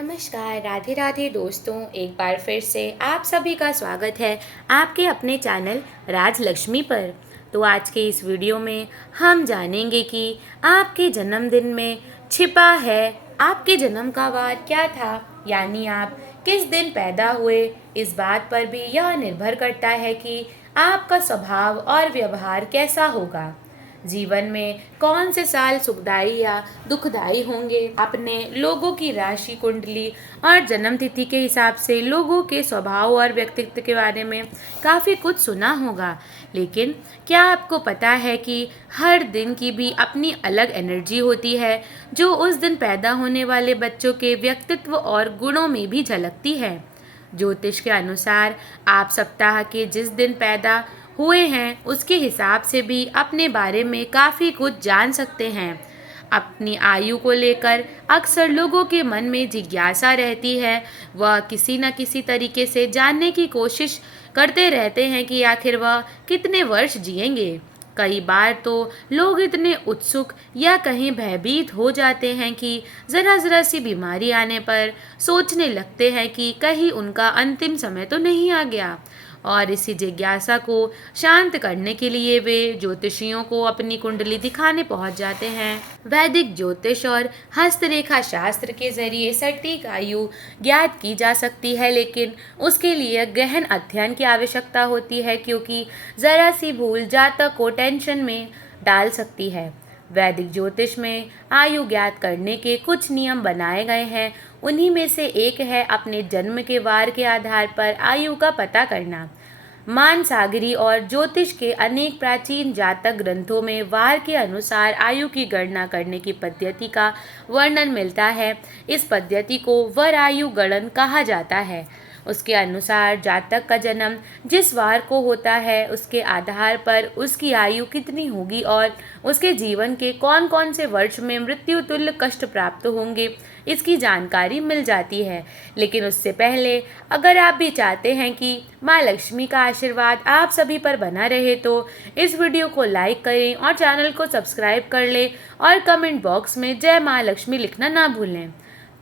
नमस्कार, राधे राधे दोस्तों। एक बार फिर से आप सभी का स्वागत है आपके अपने चैनल राजलक्ष्मी पर। तो आज के इस वीडियो में हम जानेंगे कि आपके जन्मदिन में छिपा है आपके जन्म का वार क्या था, यानी आप किस दिन पैदा हुए। इस बात पर भी यह निर्भर करता है कि आपका स्वभाव और व्यवहार कैसा होगा। जीवन में कौन से साल सुखदाई या दुखदाई होंगे। आपने लोगों की राशि कुंडली और जन्म तिथि के हिसाब से लोगों के स्वभाव और व्यक्तित्व के बारे में काफ़ी कुछ सुना होगा, लेकिन क्या आपको पता है कि हर दिन की भी अपनी अलग एनर्जी होती है, जो उस दिन पैदा होने वाले बच्चों के व्यक्तित्व और गुणों में भी झलकती है। ज्योतिष के अनुसार आप सप्ताह के जिस दिन पैदा हुए हैं उसके हिसाब से भी अपने बारे में काफ़ी कुछ जान सकते हैं। अपनी आयु को लेकर अक्सर लोगों के मन में जिज्ञासा रहती है। वह किसी न किसी तरीके से जानने की कोशिश करते रहते हैं कि आखिर वह कितने वर्ष जिएंगे। कई बार तो लोग इतने उत्सुक या कहीं भयभीत हो जाते हैं कि ज़रा सी बीमारी आने पर सोचने लगते हैं कि कहीं उनका अंतिम समय तो नहीं आ गया, और इसी जिज्ञासा को शांत करने के लिए वे ज्योतिषियों को अपनी कुंडली दिखाने पहुंच जाते हैं। वैदिक ज्योतिष और हस्तरेखा शास्त्र के जरिए सटीक आयु ज्ञात की जा सकती है, लेकिन उसके लिए गहन अध्ययन की आवश्यकता होती है, क्योंकि ज़रा सी भूल जातक को टेंशन में डाल सकती है। वैदिक ज्योतिष में आयु ज्ञात करने के कुछ नियम बनाए गए हैं। उन्हीं में से एक है अपने जन्म के वार के आधार पर आयु का पता करना। मानसागरी और ज्योतिष के अनेक प्राचीन जातक ग्रंथों में वार के अनुसार आयु की गणना करने की पद्धति का वर्णन मिलता है। इस पद्धति को वर आयु गणन कहा जाता है। उसके अनुसार जातक का जन्म जिस वार को होता है उसके आधार पर उसकी आयु कितनी होगी और उसके जीवन के कौन कौन से वर्ष में मृत्यु तुल्य कष्ट प्राप्त होंगे, इसकी जानकारी मिल जाती है। लेकिन उससे पहले अगर आप भी चाहते हैं कि माँ लक्ष्मी का आशीर्वाद आप सभी पर बना रहे तो इस वीडियो को लाइक करें और चैनल को सब्सक्राइब कर लें और कमेंट बॉक्स में जय माँ लक्ष्मी लिखना ना भूलें।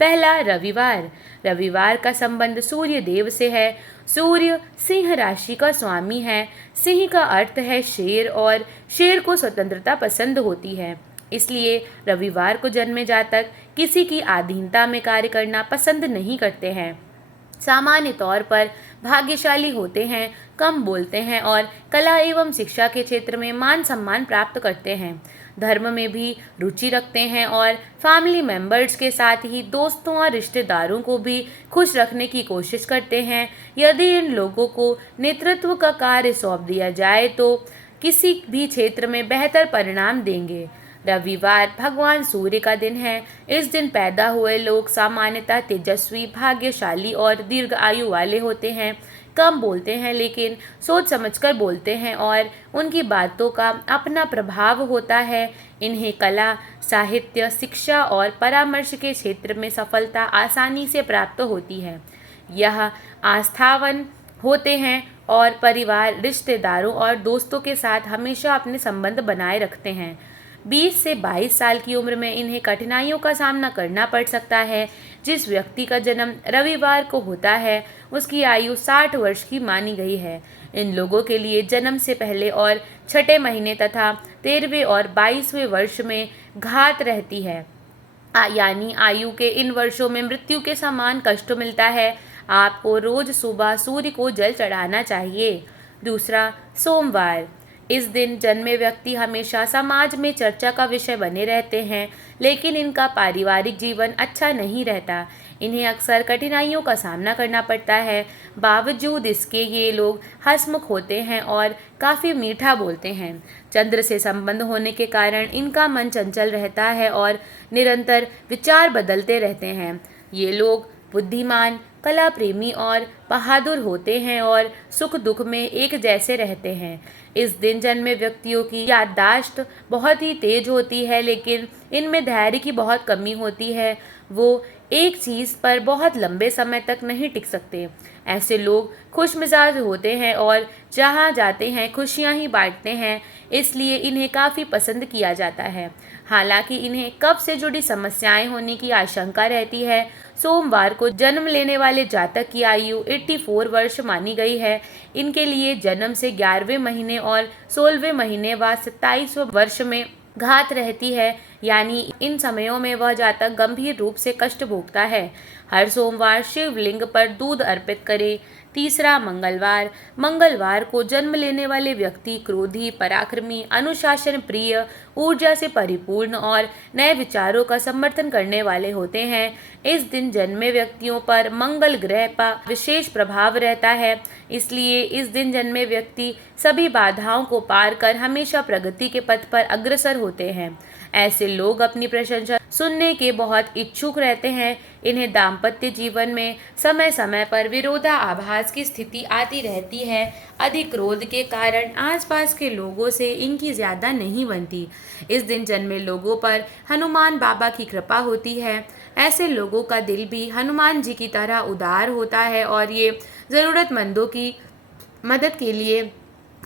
पहला, रविवार। रविवार का संबंध सूर्य देव से है। सूर्य सिंह राशि का स्वामी है। सिंह का अर्थ है शेर, और शेर को स्वतंत्रता पसंद होती है। इसलिए रविवार को जन्मे जातक किसी की अधीनता में कार्य करना पसंद नहीं करते हैं। सामान्य तौर पर भाग्यशाली होते हैं, कम बोलते हैं और कला एवं शिक्षा के क्षेत्र में मान सम्मान प्राप्त करते हैं। धर्म में भी रुचि रखते हैं और फैमिली मेंबर्स के साथ ही दोस्तों और रिश्तेदारों को भी खुश रखने की कोशिश करते हैं। यदि इन लोगों को नेतृत्व का कार्य सौंप दिया जाए तो किसी भी क्षेत्र में बेहतर परिणाम देंगे। रविवार भगवान सूर्य का दिन है। इस दिन पैदा हुए लोग सामान्यतः तेजस्वी, भाग्यशाली और दीर्घ आयु वाले होते हैं। कम बोलते हैं लेकिन सोच समझकर बोलते हैं और उनकी बातों का अपना प्रभाव होता है। इन्हें कला, साहित्य, शिक्षा और परामर्श के क्षेत्र में सफलता आसानी से प्राप्त होती है। यह आस्थावान होते हैं और परिवार, रिश्तेदारों और दोस्तों के साथ हमेशा अपने संबंध बनाए रखते हैं। 20 से 22 साल की उम्र में इन्हें कठिनाइयों का सामना करना पड़ सकता है। जिस व्यक्ति का जन्म रविवार को होता है उसकी आयु 60 वर्ष की मानी गई है। इन लोगों के लिए जन्म से पहले और छठे महीने तथा 13वें और 22वें वर्ष में घात रहती है, यानी आयु के इन वर्षों में मृत्यु के समान कष्ट मिलता है। आपको रोज सुबह सूर्य को जल चढ़ाना चाहिए। दूसरा, सोमवार। इस दिन जन्मे व्यक्ति हमेशा समाज में चर्चा का विषय बने रहते हैं, लेकिन इनका पारिवारिक जीवन अच्छा नहीं रहता। इन्हें अक्सर कठिनाइयों का सामना करना पड़ता है। बावजूद इसके ये लोग हंसमुख होते हैं और काफ़ी मीठा बोलते हैं। चंद्र से संबंध होने के कारण इनका मन चंचल रहता है और निरंतर विचार बदलते रहते हैं। ये लोग बुद्धिमान, कला प्रेमी और बहादुर होते हैं और सुख दुख में एक जैसे रहते हैं। इस दिन जन्मे व्यक्तियों की याददाश्त बहुत ही तेज होती है, लेकिन इनमें धैर्य की बहुत कमी होती है। वो एक चीज़ पर बहुत लंबे समय तक नहीं टिक सकते। ऐसे लोग खुशमिजाज होते हैं और जहाँ जाते हैं खुशियाँ ही बांटते हैं, इसलिए इन्हें काफ़ी पसंद किया जाता है। हालांकि इन्हें कब्ज से जुड़ी समस्याएं होने की आशंका रहती है। सोमवार को जन्म लेने वाले जातक की आयु 84 वर्ष मानी गई है। इनके लिए जन्म से 11वें महीने और 16वें महीने व 27वें वर्ष में घात रहती है, यानी इन समयों में वह जातक गंभीर रूप से कष्ट भोगता है। हर सोमवार शिवलिंग पर दूध अर्पित करें। तीसरा, मंगलवार को जन्म लेने वाले व्यक्ति क्रोधी, पराक्रमी, अनुशासन प्रिय, ऊर्जा से परिपूर्ण और नए विचारों का समर्थन करने वाले होते हैं। इस दिन जन्मे व्यक्तियों पर मंगल ग्रह का विशेष प्रभाव रहता है, इसलिए इस दिन जन्मे व्यक्ति सभी बाधाओं को पार कर हमेशा प्रगति के पथ पर अग्रसर होते हैं। ऐसे लोग अपनी प्रशंसा सुनने के बहुत इच्छुक रहते हैं। इन्हें दाम्पत्य जीवन में समय समय पर विरोधाभास की स्थिति आती रहती है। अधिक क्रोध के कारण आसपास के लोगों से इनकी ज्यादा नहीं बनती। इस दिन जन्मे लोगों पर हनुमान बाबा की कृपा होती है। ऐसे लोगों का दिल भी हनुमान जी की तरह उदार होता है और ये ज़रूरतमंदों की मदद के लिए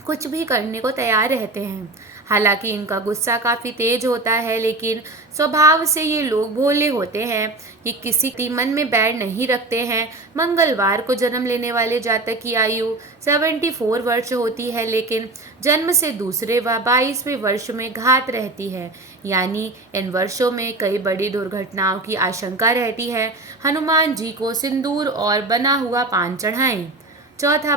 कुछ भी करने को तैयार रहते हैं। हालांकि इनका गुस्सा काफ़ी तेज होता है, लेकिन स्वभाव से ये लोग भोले होते हैं। ये किसी की मन में बैर नहीं रखते हैं। मंगलवार को जन्म लेने वाले जातक की आयु 74 वर्ष होती है, लेकिन जन्म से दूसरे व 22वें वर्ष में घात रहती है, यानी इन वर्षों में कई बड़ी दुर्घटनाओं की आशंका रहती है। हनुमान जी को सिंदूर और बना हुआ पान चढ़ाएं। चौथा,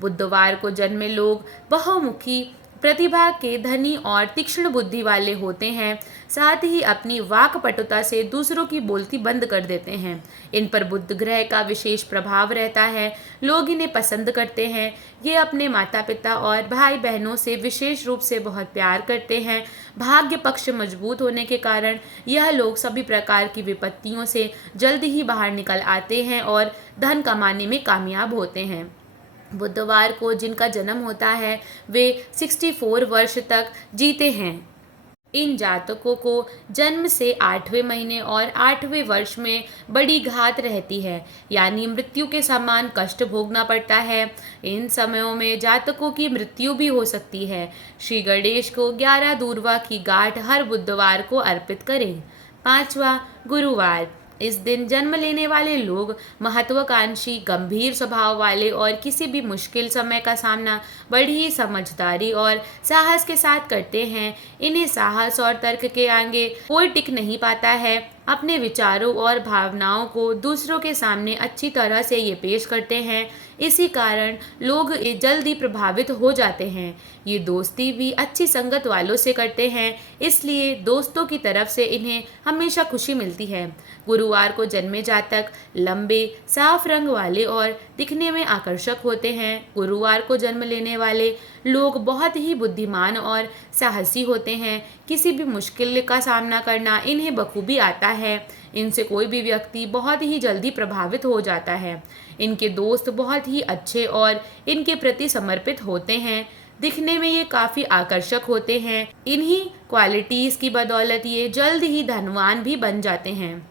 बुधवार को जन्मे लोग बहुमुखी प्रतिभा के धनी और तीक्ष्ण बुद्धि वाले होते हैं। साथ ही अपनी वाक्पटुता से दूसरों की बोलती बंद कर देते हैं। इन पर बुध ग्रह का विशेष प्रभाव रहता है। लोग इन्हें पसंद करते हैं। ये अपने माता पिता और भाई बहनों से विशेष रूप से बहुत प्यार करते हैं। भाग्य पक्ष मजबूत होने के कारण यह लोग सभी प्रकार की विपत्तियों से जल्द ही बाहर निकल आते हैं और धन कमाने में कामयाब होते हैं। बुधवार को जिनका जन्म होता है वे 64 वर्ष तक जीते हैं। इन जातकों को जन्म से 8वें महीने और 8वें वर्ष में बड़ी घात रहती है, यानी मृत्यु के समान कष्ट भोगना पड़ता है। इन समयों में जातकों की मृत्यु भी हो सकती है। श्री गणेश को 11 दूर्वा की गांठ हर बुधवार को अर्पित करें। पांचवा, गुरुवार। इस दिन जन्म लेने वाले लोग महत्वाकांक्षी, गंभीर स्वभाव वाले और किसी भी मुश्किल समय का सामना बड़ी ही समझदारी और साहस के साथ करते हैं। इन्हें साहस और तर्क के आगे कोई टिक नहीं पाता है। अपने विचारों और भावनाओं को दूसरों के सामने अच्छी तरह से ये पेश करते हैं। इसी कारण लोग जल्दी प्रभावित हो जाते हैं। ये दोस्ती भी अच्छी संगत वालों से करते हैं, इसलिए दोस्तों की तरफ से इन्हें हमेशा खुशी मिलती है। गुरुवार को जन्मे जातक लंबे, साफ रंग वाले और दिखने में आकर्षक होते हैं। गुरुवार को जन्म लेने वाले लोग बहुत ही बुद्धिमान और साहसी होते हैं। किसी भी मुश्किल का सामना करना इन्हें बखूबी आता है। इनसे कोई भी व्यक्ति बहुत ही जल्दी प्रभावित हो जाता है। इनके दोस्त बहुत ही अच्छे और इनके प्रति समर्पित होते हैं। दिखने में ये काफ़ी आकर्षक होते हैं। इन्हीं क्वालिटीज़ की बदौलत ये जल्द ही धनवान भी बन जाते हैं।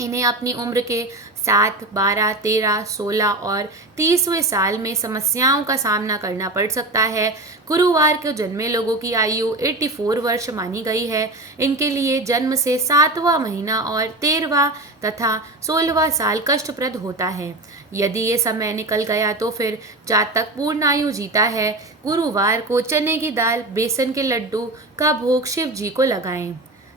इन्हें अपनी उम्र के 7, 12, 13, 16 और 30वें साल में समस्याओं का सामना करना पड़ सकता है। गुरुवार के जन्मे लोगों की आयु 84 वर्ष मानी गई है। इनके लिए जन्म से 7वां महीना और 13वां तथा 16वां साल कष्टप्रद होता है। यदि ये समय निकल गया तो फिर जातक पूर्ण आयु जीता है। गुरुवार को चने की दाल, बेसन के लड्डू का भोग शिव जी को लगाएं।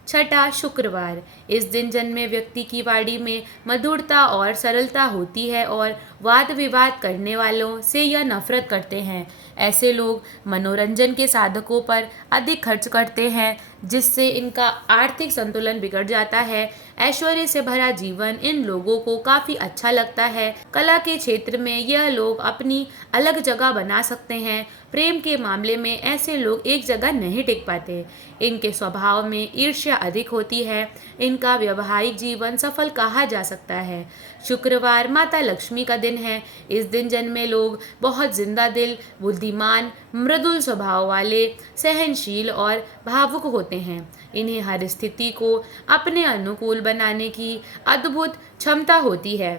छठा, शुक्रवार। इस दिन जन्मे व्यक्ति की वाणी में मधुरता और सरलता होती है और वाद विवाद करने वालों से यह नफरत करते हैं। ऐसे लोग मनोरंजन के साधकों पर अधिक खर्च करते हैं, जिससे इनका आर्थिक संतुलन बिगड़ जाता है। ऐश्वर्य से भरा जीवन इन लोगों को काफ़ी अच्छा लगता है। कला के क्षेत्र में यह लोग अपनी अलग जगह बना सकते हैं। प्रेम के मामले में ऐसे लोग एक जगह नहीं टिक पाते। इनके स्वभाव में ईर्ष्या अधिक होती है। इनका वैवाहिक जीवन सफल कहा जा सकता है। शुक्रवार माता लक्ष्मी का दिन है। इस दिन जन्मे लोग बहुत जिंदा दिल, बुद्धिमान, मृदुल स्वभाव वाले, सहनशील और भावुक होते हैं। इन्हें हर स्थिति को अपने अनुकूल बनाने की अद्भुत क्षमता होती है।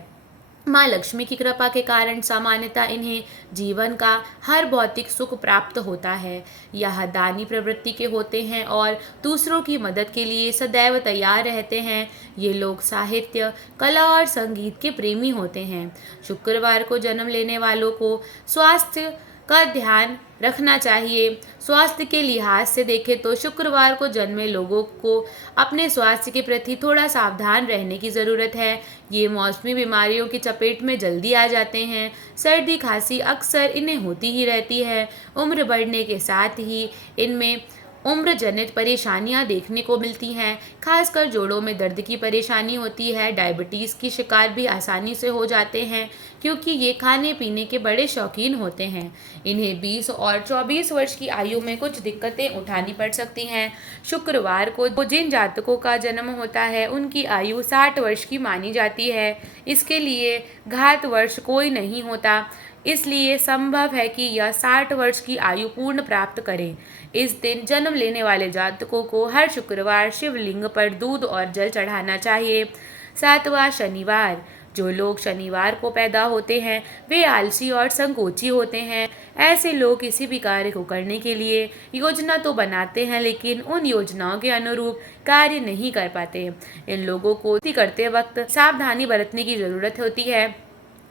माँ लक्ष्मी की कृपा के कारण सामान्यतः इन्हें जीवन का हर भौतिक सुख प्राप्त होता है। यह दानी प्रवृत्ति के होते हैं और दूसरों की मदद के लिए सदैव तैयार रहते हैं। ये लोग साहित्य, कला और संगीत के प्रेमी होते हैं। शुक्रवार को जन्म लेने वालों को स्वास्थ्य का ध्यान रखना चाहिए। स्वास्थ्य के लिहाज से देखें तो शुक्रवार को जन्मे लोगों को अपने स्वास्थ्य के प्रति थोड़ा सावधान रहने की ज़रूरत है। ये मौसमी बीमारियों की चपेट में जल्दी आ जाते हैं। सर्दी खांसी अक्सर इन्हें होती ही रहती है। उम्र बढ़ने के साथ ही इनमें उम्र जनित परेशानियां देखने को मिलती हैं। खासकर जोड़ों में दर्द की परेशानी होती है। डायबिटीज़ की शिकार भी आसानी से हो जाते हैं क्योंकि ये खाने पीने के बड़े शौकीन होते हैं। इन्हें 20 और 24 वर्ष की आयु में कुछ दिक्कतें उठानी पड़ सकती हैं। शुक्रवार को जिन जातकों का जन्म होता है उनकी आयु 60 वर्ष की मानी जाती है। इसके लिए घात वर्ष कोई नहीं होता, इसलिए संभव है कि यह 60 वर्ष की आयु पूर्ण प्राप्त करें। इस दिन जन्म लेने वाले जातकों को हर शुक्रवार शिवलिंग पर दूध और जल चढ़ाना चाहिए। 7वां शनिवार। जो लोग शनिवार को पैदा होते हैं वे आलसी और संकोची होते हैं। ऐसे लोग किसी भी कार्य को करने के लिए योजना तो बनाते हैं लेकिन उन योजनाओं के अनुरूप कार्य नहीं कर पाते। इन लोगों को करते वक्त सावधानी बरतने की ज़रूरत होती है।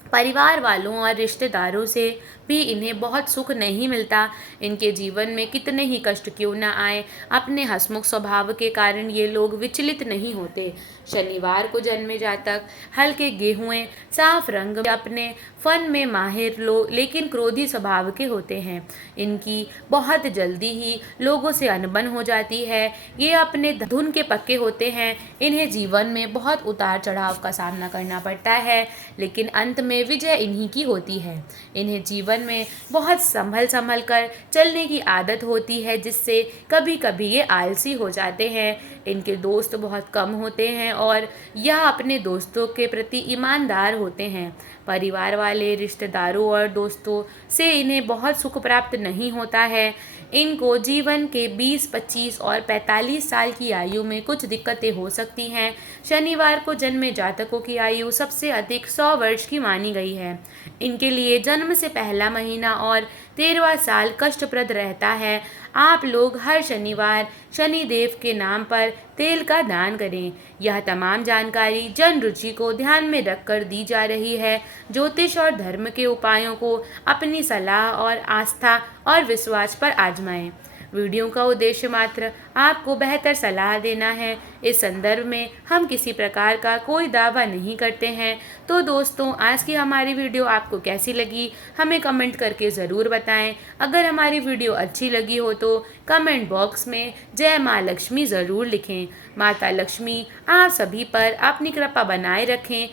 परिवार वालों और रिश्तेदारों से भी इन्हें बहुत सुख नहीं मिलता। इनके जीवन में कितने ही कष्ट क्यों न आए, अपने हंसमुख स्वभाव के कारण ये लोग विचलित नहीं होते। शनिवार को जन्मे जातक हल्के गेहुए, साफ रंग, अपने फन में माहिर लेकिन क्रोधी स्वभाव के होते हैं। इनकी बहुत जल्दी ही लोगों से अनबन हो जाती है। ये अपने धुन के पक्के होते हैं। इन्हें जीवन में बहुत उतार चढ़ाव का सामना करना पड़ता है लेकिन अंत में विजय इन्हीं की होती है। इन्हें जीवन में बहुत संभल कर चलने की आदत होती है जिससे कभी कभी ये आलसी हो जाते हैं। इनके दोस्त बहुत कम होते हैं और यह अपने दोस्तों के प्रति ईमानदार होते हैं। परिवार वाले, रिश्तेदारों और दोस्तों से इन्हें बहुत सुख प्राप्त नहीं होता है। इनको जीवन के 20, 25 और 45 साल की आयु में कुछ दिक्कतें हो सकती हैं। शनिवार को जन्मे जातकों की आयु सबसे अधिक 100 वर्ष की मानी गई है। इनके लिए जन्म से पहला महीना और 13वां साल कष्टप्रद रहता है। आप लोग हर शनिवार शनिदेव के नाम पर तेल का दान करें। यह तमाम जानकारी जन रुचि को ध्यान में रखकर दी जा रही है। ज्योतिष और धर्म के उपायों को अपनी सलाह और आस्था और विश्वास पर आजमाएं। वीडियो का उद्देश्य मात्र आपको बेहतर सलाह देना है। इस संदर्भ में हम किसी प्रकार का कोई दावा नहीं करते हैं। तो दोस्तों, आज की हमारी वीडियो आपको कैसी लगी हमें कमेंट करके ज़रूर बताएं। अगर हमारी वीडियो अच्छी लगी हो तो कमेंट बॉक्स में जय माँ लक्ष्मी ज़रूर लिखें। माता लक्ष्मी आप सभी पर अपनी कृपा बनाए रखें।